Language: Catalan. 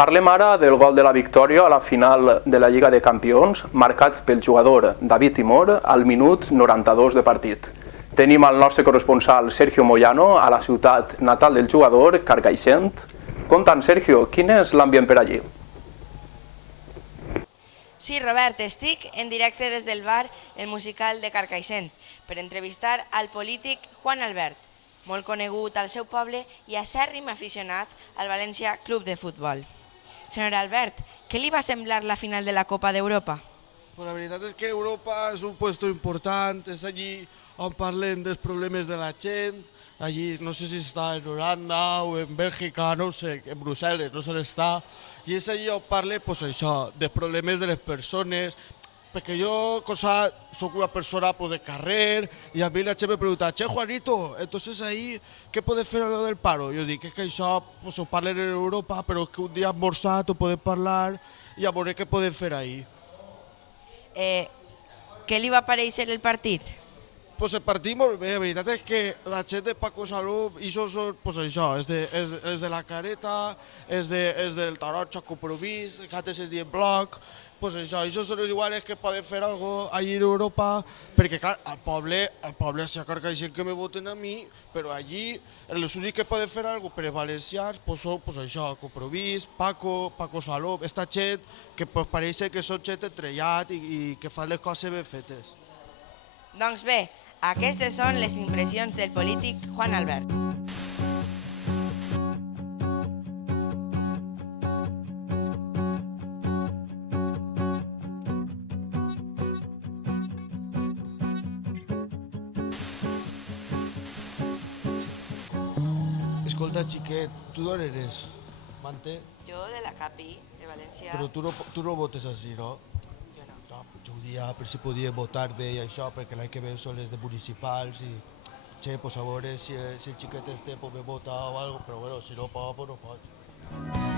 Parlem ara del gol de la victòria a la final de la Lliga de Campions, marcat pel jugador David Timor al minut 92 de partit. Tenim el nostre corresponsal Sergio Moyano a la ciutat natal del jugador, Carcaixent. Conta'n, Sergio, quin és l'ambient per allí? Sí, Robert, estic en directe des del bar El Musical de Carcaixent per entrevistar al polític Juan Albert, molt conegut al seu poble i acèrrim aficionat al València Club de Futbol. Senyor Albert, què li va semblar la final de la Copa d'Europa? Pues la veritat és que Europa és un puesto important, és allí on parlen dels problemes de la gent, allí no sé si està en Holanda o en Bèlgica, no ho sé, en Brussel·les, no sé on està, i és allí on parlen pues, això, dels problemes de les persones, perquè jo soc una persona pues, de carrer i a mi la gent me pregunta, che Juanito, entonces ahí, ¿qué puedes fer a lo del paro? Jo dic, és que això pues, ho parlen en Europa, però que un dia esmorzat ho podem parlar i a veure què podem fer ahí. Què li va parèixer el partit? Pues el partit molt bé, la veritat és que la gent de Paco Salud, pues això, és de la Careta, és del Taronja Compromís, que altres es diuen Bloc, pues això són els iguals que poden fer alguna cosa allí en Europa, perquè clar, al poble s'ha Carcaixent que me voten a mi, però allí els únics que poden fer alguna cosa per als valencians pues són pues això, Compromís, Paco Salud, esta gent que pues, pareix que són gent entrellat i que fan les coses ben fetes. Doncs bé, aquestes són les impressions del polític Juan Albert. Escolta, xiquet, tu d'on eres? Mante? Jo de la Capi, de València. Però tu no votes així, no? Jo no. No, jo ho dia per si podia votar bé i això, perquè l'any que ve són les de municipals i... Che, pues a veure si el xiquet este pues, me vota o algo, però bueno, si no pot, pues no pot.